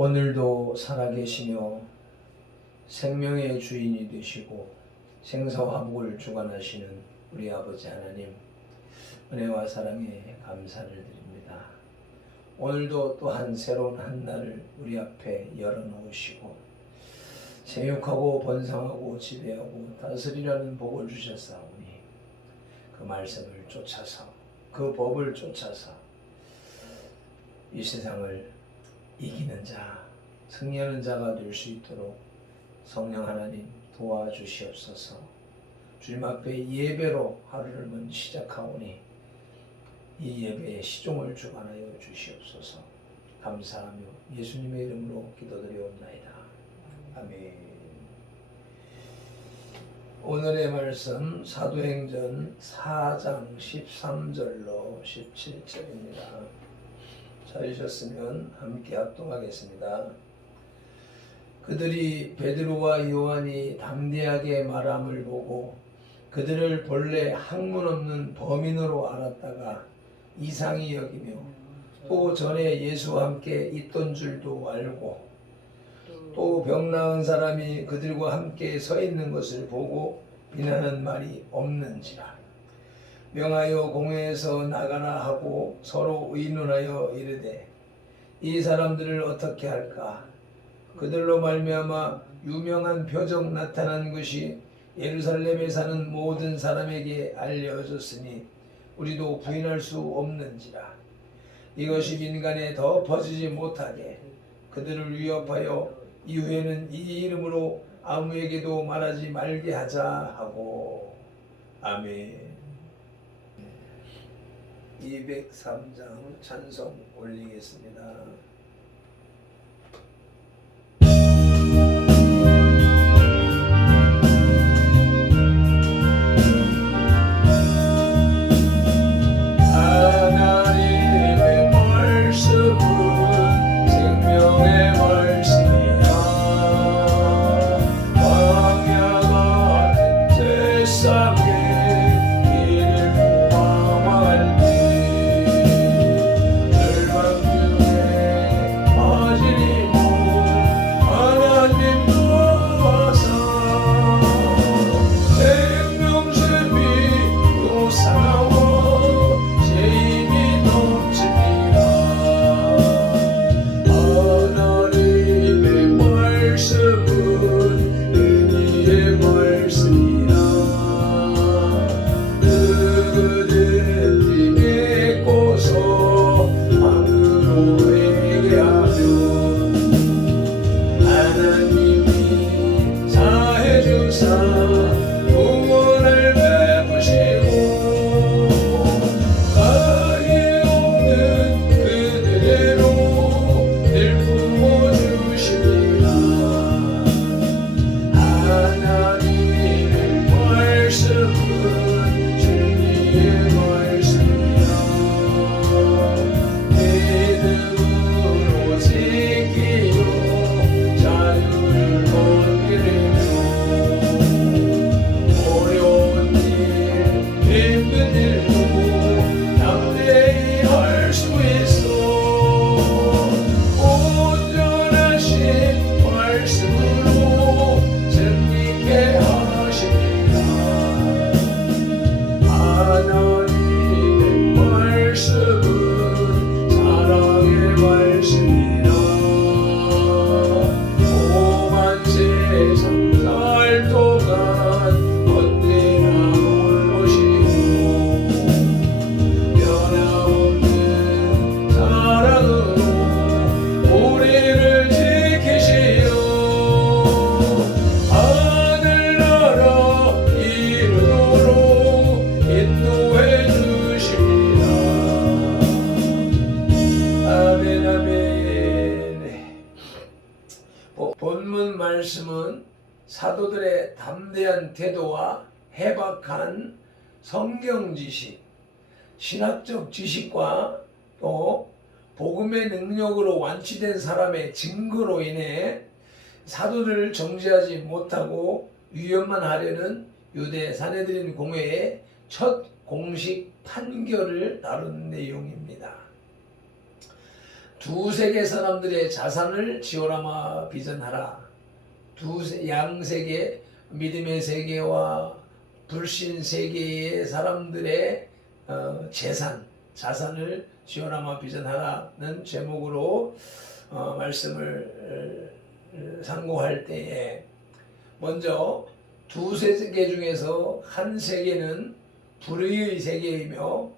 오늘도 살아계시며 생명의 주인이 되시고 생사화복을 주관하시는 우리 아버지 하나님, 은혜와 사랑에 감사를 드립니다. 오늘도 또한 새로운 한 날을 우리 앞에 열어놓으시고 생육하고 번성하고 지배하고 다스리라는 복을 주셨사오니 그 말씀을 쫓아서, 그 법을 쫓아서 이 세상을 이기는 자, 승리하는 자가 될 수 있도록 성령 하나님 도와주시옵소서. 주님 앞에 예배로 하루를 먼저 시작하오니 이 예배에 시종을 주관하여 주시옵소서. 감사하며 예수님의 이름으로 기도드리옵나이다. 아멘. 오늘의 말씀 사도행전 4장 13절로 17절입니다. 찾으셨으면 함께 합동하겠습니다. 그들이 베드로와 요한이 담대하게 말함을 보고 그들을 본래 학문 없는 범인으로 알았다가 이상히 여기며 또 전에 예수와 함께 있던 줄도 알고 또 병 나은 사람이 그들과 함께 서 있는 것을 보고 비난하는 말이 없는지라 명하여 공회에서 나가라 하고 서로 의논하여 이르되 이 사람들을 어떻게 할까? 그들로 말미암아 유명한 표적 나타난 것이 예루살렘에 사는 모든 사람에게 알려졌으니 우리도 부인할 수 없는지라. 이것이 민간에 더 퍼지지 못하게 그들을 위협하여 이후에는 이 이름으로 아무에게도 말하지 말게 하자 하고. 아멘. 203장 찬송 올리겠습니다. 하나님의 말씀은 생명의 말씀이야. 광야 같은 세상에 본문 말씀은 사도들의 담대한 태도와 해박한 성경 지식, 신학적 지식과 또 복음의 능력으로 완치된 사람의 증거로 인해 사도들을 정죄하지 못하고 위협만 하려는 유대 사내들인 공회의 첫 공식 판결을 다룬 내용입니다. 두 세계 사람들의 자산을 지오라마 비전하라. 양 세계, 믿음의 세계와 불신 세계의 사람들의 자산을 지오라마 비전하라는 제목으로 말씀을 상고할 때에, 먼저 두 세계 중에서 한 세계는 불의의 세계이며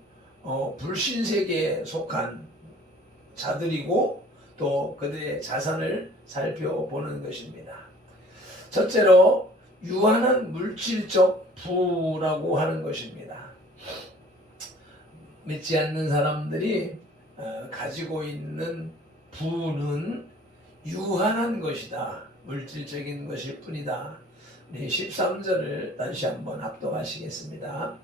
불신 세계에 속한 자들이고, 또 그들의 자산을 살펴보는 것입니다. 첫째로 유한한 물질적 부라고 하는 것입니다. 믿지 않는 사람들이 가지고 있는 부는 유한한 것이다. 물질적인 것일 뿐이다. 13절을 다시 한번 합독하시겠습니다.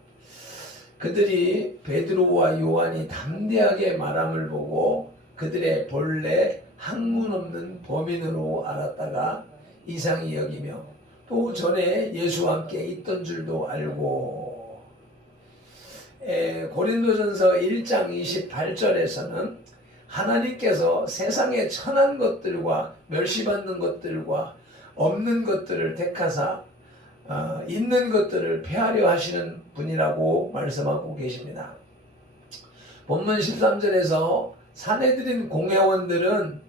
그들이 베드로와 요한이 담대하게 말함을 보고 그들의 본래 학문 없는 범인으로 알았다가 이상히 여기며 또 전에 예수와 함께 있던 줄도 알고. 고린도전서 1장 28절에서는 하나님께서 세상에 천한 것들과 멸시받는 것들과 없는 것들을 택하사 있는 것들을 폐하려 하시는 분이라고 말씀하고 계십니다. 본문 13절에서 사내들인 공회원들은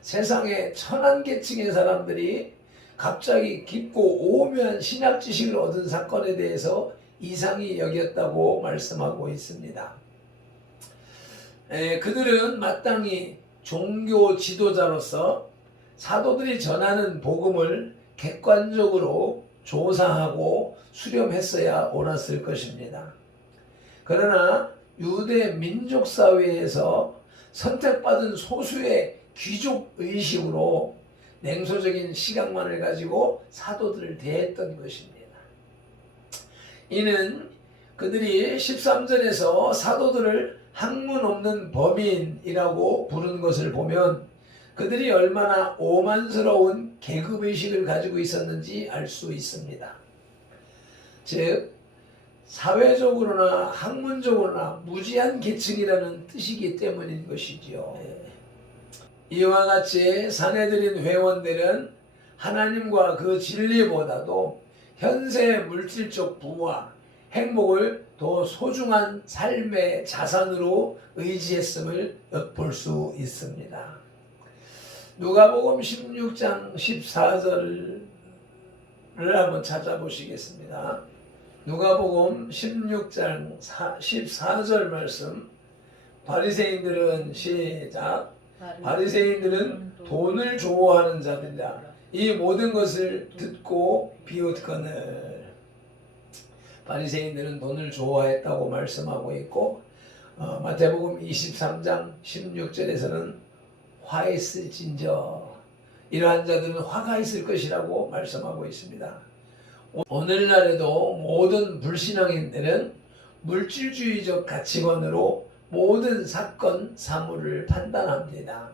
세상의 천한 계층의 사람들이 갑자기 깊고 오묘한 신약 지식을 얻은 사건에 대해서 이상히 여겼다고 말씀하고 있습니다. 그들은 마땅히 종교 지도자로서 사도들이 전하는 복음을 객관적으로 조사하고 수렴했어야 옳았을 것입니다. 그러나 유대 민족 사회에서 선택받은 소수의 귀족 의식으로 냉소적인 시각만을 가지고 사도들을 대했던 것입니다. 이는 그들이 13절에서 사도들을 학문 없는 범인이라고 부른 것을 보면 그들이 얼마나 오만스러운 계급의식을 가지고 있었는지 알 수 있습니다. 즉 사회적으로나 학문적으로나 무지한 계층이라는 뜻이기 때문인 것이지요. 이와 같이 사내들인 회원들은 하나님과 그 진리보다도 현세의 물질적 부와 행복을 더 소중한 삶의 자산으로 의지했음을 엿볼 수 있습니다. 누가복음 16장 14절을 한번 찾아보시겠습니다. 누가복음 16장 14절 말씀. 바리새인들은 시작. 바리새인들은 돈을 좋아하는 자들이라. 이 모든 것을 듣고 비웃거늘. 바리새인들은 돈을 좋아했다고 말씀하고 있고, 마태복음 23장 16절에서는 화했을진저, 이러한 자들은 화가 있을 것이라고 말씀하고 있습니다. 오늘날에도 모든 불신앙인들은 물질주의적 가치관으로 모든 사건, 사물을 판단합니다.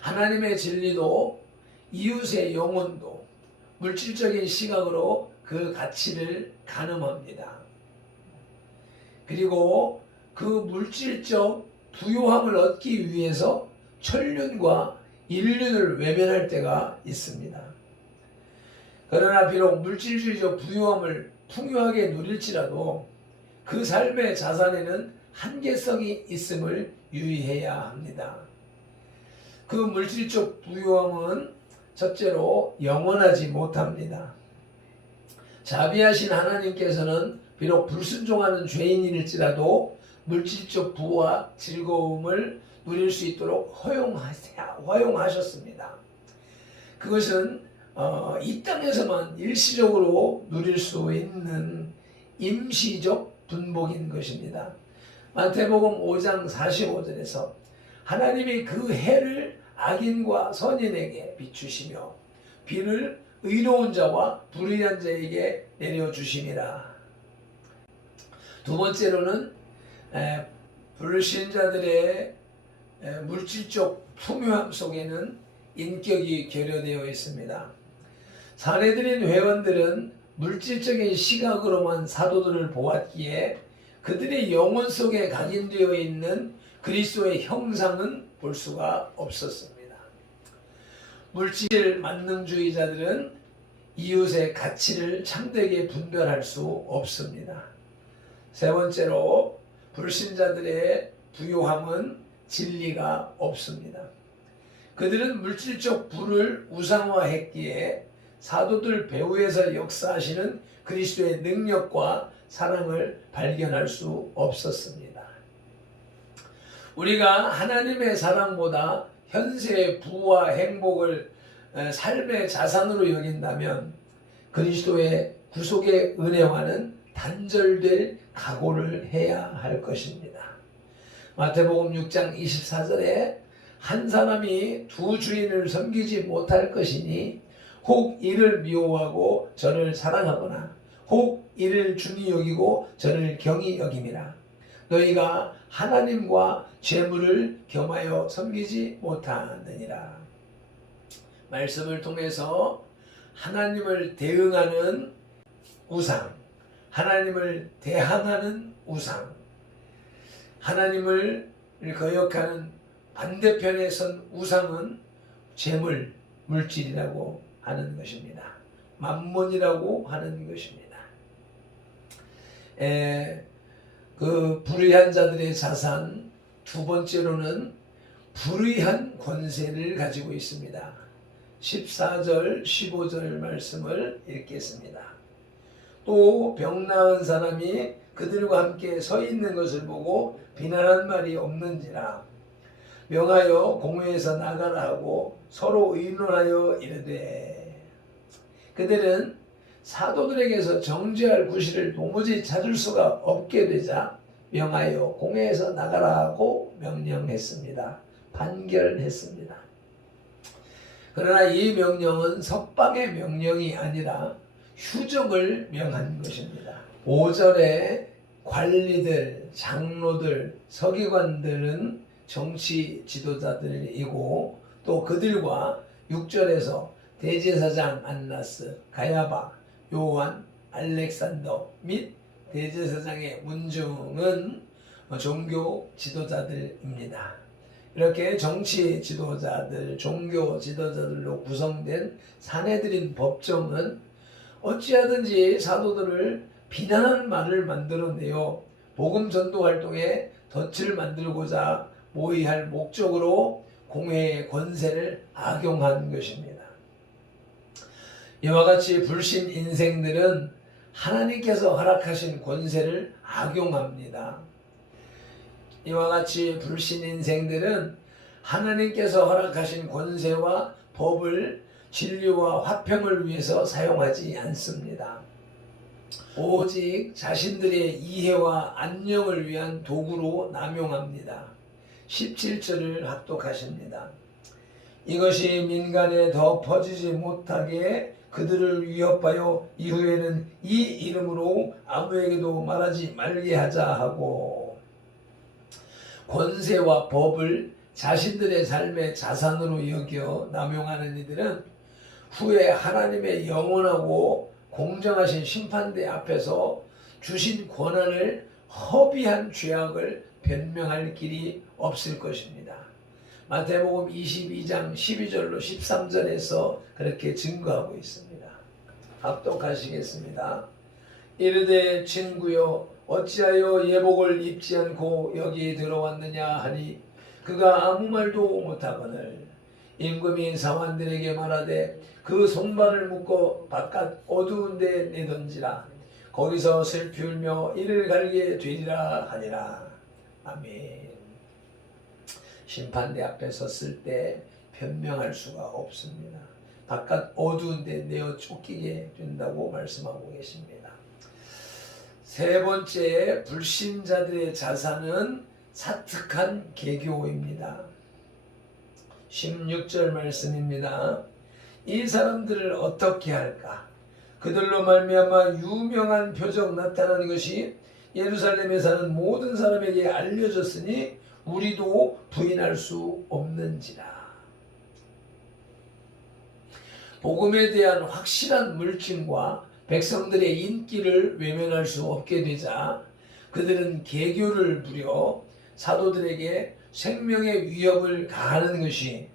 하나님의 진리도 이웃의 영혼도 물질적인 시각으로 그 가치를 가늠합니다. 그리고 그 물질적 부요함을 얻기 위해서 천륜과 인륜을 외면할 때가 있습니다. 그러나 비록 물질주의적 부요함을 풍요하게 누릴지라도 그 삶의 자산에는 한계성이 있음을 유의해야 합니다. 그 물질적 부요함은 첫째로 영원하지 못합니다. 자비하신 하나님께서는 비록 불순종하는 죄인일지라도 물질적 부와 즐거움을 누릴 수 있도록 허용하셨습니다. 그것은 이 땅에서만 일시적으로 누릴 수 있는 임시적 분복인 것입니다. 마태복음 5장 45절에서 하나님이 그 해를 악인과 선인에게 비추시며 비를 의로운 자와 불의한 자에게 내려주심이라. 두 번째로는 불신자들의 물질적 풍요함 속에는 인격이 결여되어 있습니다. 사내들인 회원들은 물질적인 시각으로만 사도들을 보았기에 그들의 영혼 속에 각인되어 있는 그리스도의 형상은 볼 수가 없었습니다. 물질 만능주의자들은 이웃의 가치를 참되게 분별할 수 없습니다. 세 번째로 불신자들의 부요함은 진리가 없습니다. 그들은 물질적 부를 우상화했기에 사도들 배후에서 역사하시는 그리스도의 능력과 사랑을 발견할 수 없었습니다. 우리가 하나님의 사랑보다 현세의 부와 행복을 삶의 자산으로 여긴다면 그리스도의 구속의 은혜와는 단절될 각오를 해야 할 것입니다. 마태복음 6장 24절에 한 사람이 두 주인을 섬기지 못할 것이니 혹 이를 미워하고 저를 사랑하거나 혹 이를 중히 여기고 저를 경히 여김이라. 너희가 하나님과 재물을 겸하여 섬기지 못하느니라. 말씀을 통해서 하나님을 대응하는 우상, 하나님을 대항하는 우상, 하나님을 거역하는 반대편에 선 우상은 재물, 물질이라고 하는 것입니다. 만몬이라고 하는 것입니다. 그 불의한 자들의 자산, 두 번째로는 불의한 권세를 가지고 있습니다. 14절, 15절 말씀을 읽겠습니다. 또 병 나은 사람이 그들과 함께 서 있는 것을 보고 비난한 말이 없는지라. 명하여 공회에서 나가라 하고 서로 의논하여 이르되. 그들은 사도들에게서 정죄할 구실을 도무지 찾을 수가 없게 되자 명하여 공회에서 나가라 하고 명령했습니다. 판결했습니다. 그러나 이 명령은 석방의 명령이 아니라 휴정을 명한 것입니다. 5절에 관리들, 장로들, 서기관들은 정치 지도자들이고 또 그들과 6절에서 대제사장 안나스, 가야바, 요한, 알렉산더 및 대제사장의 문중은 종교 지도자들입니다. 이렇게 정치 지도자들, 종교 지도자들로 구성된 사내들인 법정은 어찌하든지 사도들을 비난하는 말을 만들어내어 복음 전도 활동에 덫을 만들고자 모의할 목적으로 공회의 권세를 악용한 것입니다. 이와 같이 불신 인생들은 하나님께서 허락하신 권세를 악용합니다. 이와 같이 불신 인생들은 하나님께서 허락하신 권세와 법을 진리와 화평을 위해서 사용하지 않습니다. 오직 자신들의 이해와 안녕을 위한 도구로 남용합니다. 17절을 합독하십니다. 이것이 민간에 더 퍼지지 못하게 그들을 위협하여 이후에는 이 이름으로 아무에게도 말하지 말게 하자 하고. 권세와 법을 자신들의 삶의 자산으로 여겨 남용하는 이들은 후에 하나님의 영원하고 공정하신 심판대 앞에서 주신 권한을 허비한 죄악을 변명할 길이 없을 것입니다. 마태복음 22장 12절로 13절에서 그렇게 증거하고 있습니다. 합독하시겠습니다. 이르되 친구여 어찌하여 예복을 입지 않고 여기 들어왔느냐 하니 그가 아무 말도 못하거늘 임금이 사환들에게 말하되 그 손발을 묶어 바깥 어두운 데 내던지라. 거기서 슬피 울며 이를 갈게 되리라 하니라. 아멘. 심판대 앞에 섰을 때 변명할 수가 없습니다. 바깥 어두운 데 내어 쫓기게 된다고 말씀하고 계십니다. 세 번째, 불신자들의 자산은 사특한 개교입니다. 16절 말씀입니다. 이 사람들을 어떻게 할까? 그들로 말미암아 유명한 표적 나타나는 것이 예루살렘에 사는 모든 사람에게 알려졌으니 우리도 부인할 수 없는지라. 복음에 대한 확실한 물증과 백성들의 인기를 외면할 수 없게 되자 그들은 개교를 부려 사도들에게 생명의 위협을 가하는 것이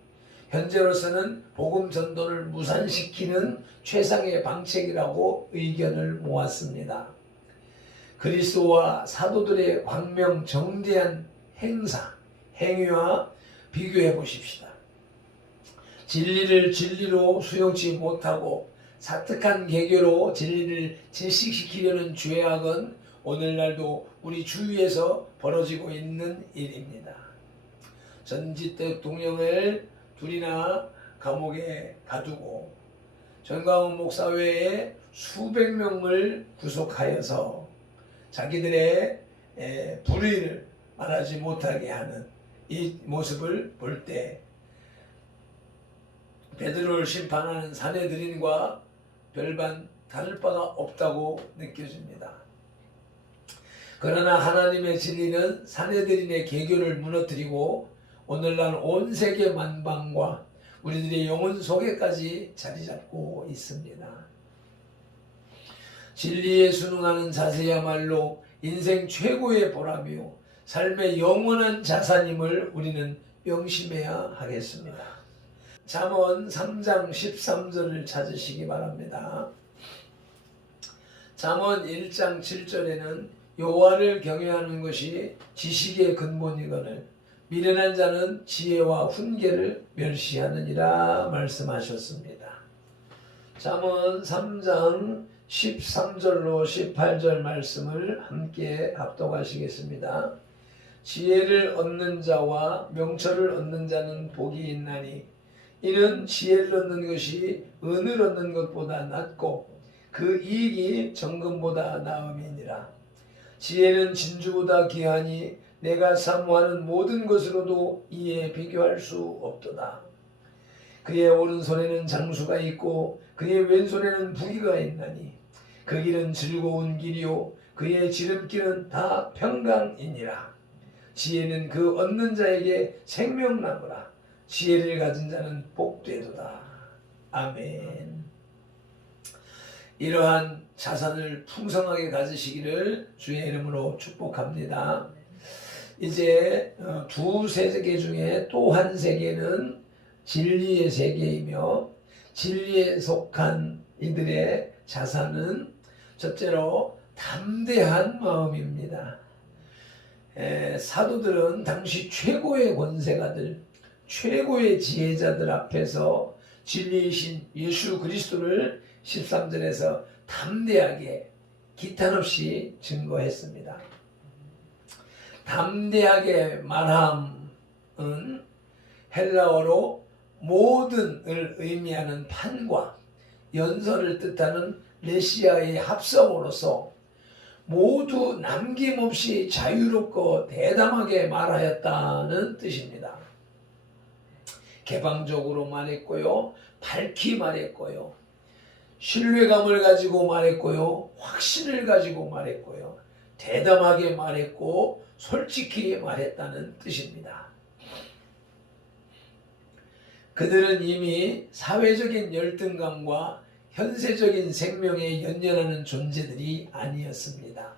현재로서는 복음 전도를 무산시키는 최상의 방책이라고 의견을 모았습니다. 그리스도와 사도들의 광명 정대한 행위와 비교해 보십시다. 진리를 진리로 수용치 못하고 사특한 개교로 진리를 질식시키려는 죄악은 오늘날도 우리 주위에서 벌어지고 있는 일입니다. 전직 대통령을 둘이나 감옥에 가두고 전광훈 목사 외에 수백 명을 구속하여서 자기들의 불의를 말하지 못하게 하는 이 모습을 볼 때 베드로를 심판하는 사내들인과 별반 다를 바가 없다고 느껴집니다. 그러나 하나님의 진리는 사내들인의 계교를 무너뜨리고 오늘날 온 세계 만방과 우리들의 영혼 속에까지 자리 잡고 있습니다. 진리에 순응하는 자세야말로 인생 최고의 보람이요 삶의 영원한 자산임을 우리는 명심해야 하겠습니다. 잠언 3장 13절을 찾으시기 바랍니다. 잠언 1장 7절에는 여호와를 경외하는 것이 지식의 근본이거늘 미련한 자는 지혜와 훈계를 멸시하느니라 말씀하셨습니다. 잠언 3장 13절로 18절 말씀을 함께 합독하시겠습니다. 지혜를 얻는 자와 명철을 얻는 자는 복이 있나니 이는 지혜를 얻는 것이 은을 얻는 것보다 낫고 그 이익이 정금보다 나음이니라. 지혜는 진주보다 귀하니 내가 사모하는 모든 것으로도 이에 비교할 수 없도다. 그의 오른손에는 장수가 있고 그의 왼손에는 부귀가 있나니 그 길은 즐거운 길이요 그의 지름길은 다 평강이니라. 지혜는 그 얻는 자에게 생명나무라. 지혜를 가진 자는 복되도다. 아멘. 이러한 자산을 풍성하게 가지시기를 주의 이름으로 축복합니다. 이제 두 세계 중에 또 한 세계는 진리의 세계이며 진리에 속한 이들의 자산은 첫째로 담대한 마음입니다. 사도들은 당시 최고의 권세가들, 최고의 지혜자들 앞에서 진리이신 예수 그리스도를 13절에서 담대하게 기탄 없이 증거했습니다. 담대하게 말함은 헬라어로 모든을 의미하는 판과 연설을 뜻하는 레시아의 합성어로서 모두 남김없이 자유롭고 대담하게 말하였다는 뜻입니다. 개방적으로 말했고요, 밝히 말했고요, 신뢰감을 가지고 말했고요, 확신을 가지고 말했고요, 대담하게 말했고 솔직히 말했다는 뜻입니다. 그들은 이미 사회적인 열등감과 현세적인 생명에 연연하는 존재들이 아니었습니다.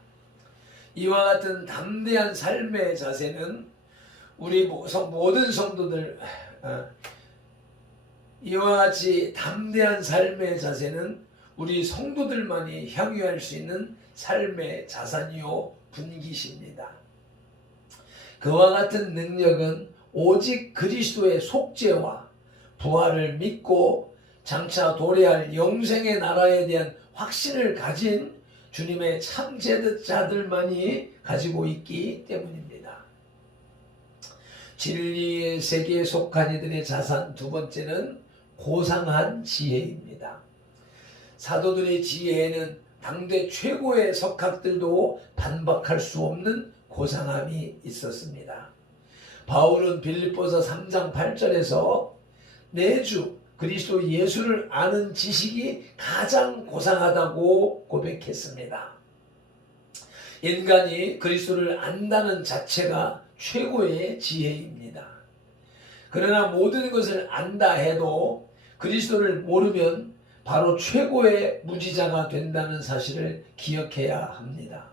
이와 같은 담대한 삶의 자세는 우리 모든 성도들 이와 같이 담대한 삶의 자세는 우리 성도들만이 향유할 수 있는 삶의 자산이요 분기십니다. 그와 같은 능력은 오직 그리스도의 속죄와 부활을 믿고 장차 도래할 영생의 나라에 대한 확신을 가진 주님의 참제자들만이 가지고 있기 때문입니다. 진리의 세계에 속한 이들의 자산 두 번째는 고상한 지혜입니다. 사도들의 지혜에는 당대 최고의 석학들도 반박할 수 없는 고상함이 있었습니다. 바울은 빌립보서 3장 8절에서 내주 그리스도 예수를 아는 지식이 가장 고상하다고 고백했습니다. 인간이 그리스도를 안다는 자체가 최고의 지혜입니다. 그러나 모든 것을 안다 해도 그리스도를 모르면 바로 최고의 무지자가 된다는 사실을 기억해야 합니다.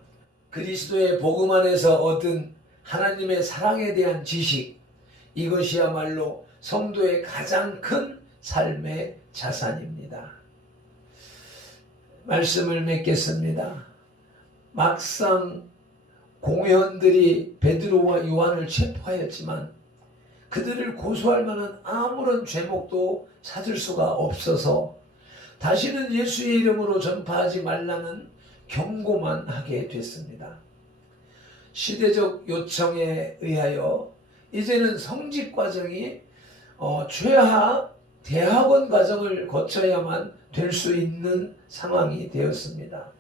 그리스도의 복음 안에서 얻은 하나님의 사랑에 대한 지식, 이것이야말로 성도의 가장 큰 삶의 자산입니다. 말씀을 맺겠습니다. 막상 공회원들이 베드로와 요한을 체포하였지만 그들을 고소할 만한 아무런 죄목도 찾을 수가 없어서 다시는 예수의 이름으로 전파하지 말라는 경고만 하게 됐습니다. 시대적 요청에 의하여 이제는 성직 과정이 최하 대학원 과정을 거쳐야만 될 수 있는 상황이 되었습니다.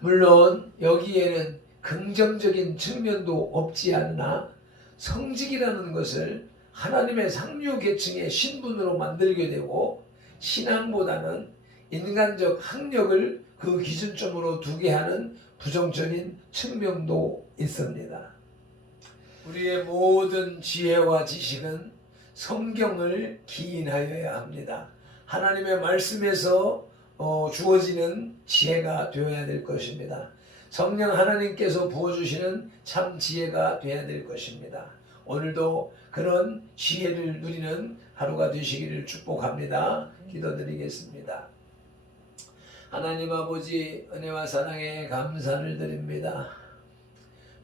물론 여기에는 긍정적인 측면도 없지 않으나 성직이라는 것을 하나님의 상류 계층의 신분으로 만들게 되고 신앙보다는 인간적 학력을 그 기준점으로 두게 하는 부정적인 측면도 있습니다. 우리의 모든 지혜와 지식은 성경을 기인하여야 합니다. 하나님의 말씀에서 주어지는 지혜가 되어야 될 것입니다. 성령 하나님께서 부어주시는 참 지혜가 되어야 될 것입니다. 오늘도 그런 지혜를 누리는 하루가 되시기를 축복합니다. 기도드리겠습니다. 하나님 아버지, 은혜와 사랑에 감사를 드립니다.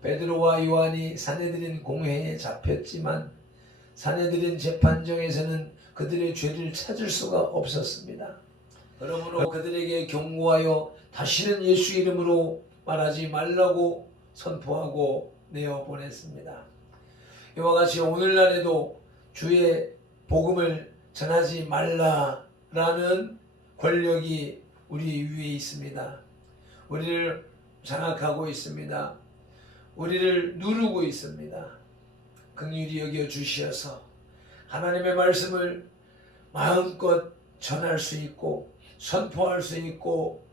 베드로와 요한이 사내들인 공회에 잡혔지만 사내들인 재판정에서는 그들의 죄를 찾을 수가 없었습니다. 그러므로 그들에게 경고하여 다시는 예수 이름으로 말하지 말라고 선포하고 내어보냈습니다. 이와 같이 오늘날에도 주의 복음을 전하지 말라라는 권력이 우리 위에 있습니다. 우리를 장악하고 있습니다. 우리를 누르고 있습니다. 긍휼히 여겨 주시어서 하나님의 말씀을 마음껏 전할 수 있고 선포할 수 있고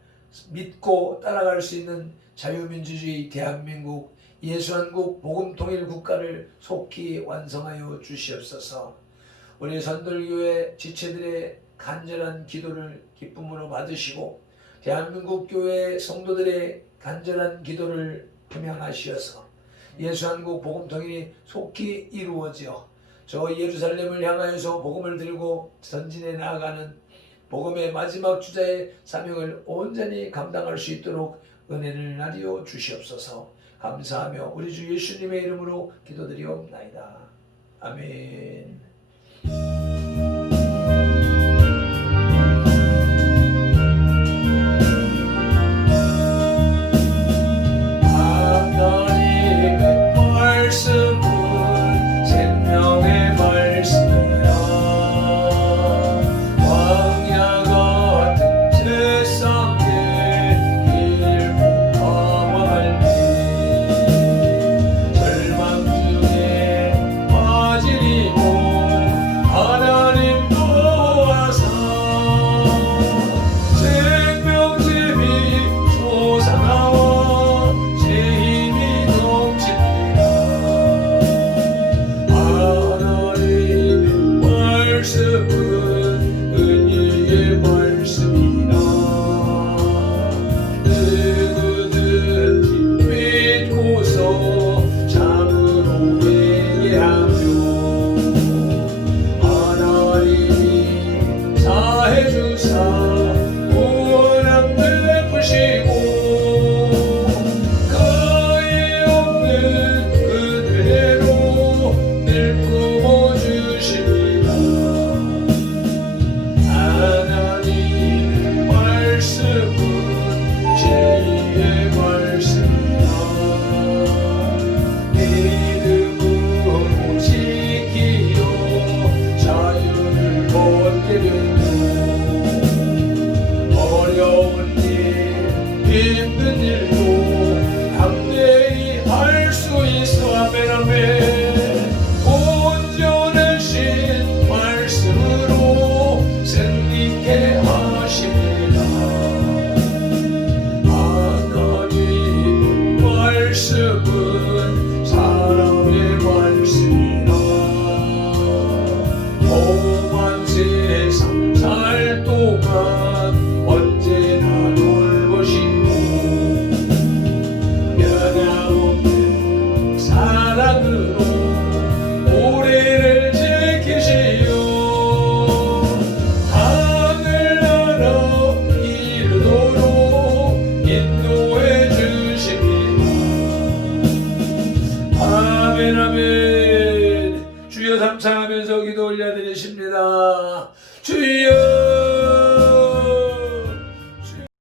믿고 따라갈 수 있는 자유민주주의 대한민국 예수한국 복음통일국가를 속히 완성하여 주시옵소서. 우리 선들교회 지체들의 간절한 기도를 기쁨으로 받으시고 대한민국 교회 성도들의 간절한 기도를 표명하시어서 예수한국 복음통일이 속히 이루어져 저 예루살렘을 향하여서 복음을 들고 전진해 나아가는 복음의 마지막 주자의 사명을 온전히 감당할 수 있도록 은혜를 나리어 주시옵소서. 감사하며 우리 주 예수님의 이름으로 기도드리옵나이다. 아멘. 하나님 사랑으로 우리를 지키시오. 하늘나라 이르도록 인도해 주십니다. 아멘 아멘. 주여 감사하면서 기도 올려드리십니다. 주여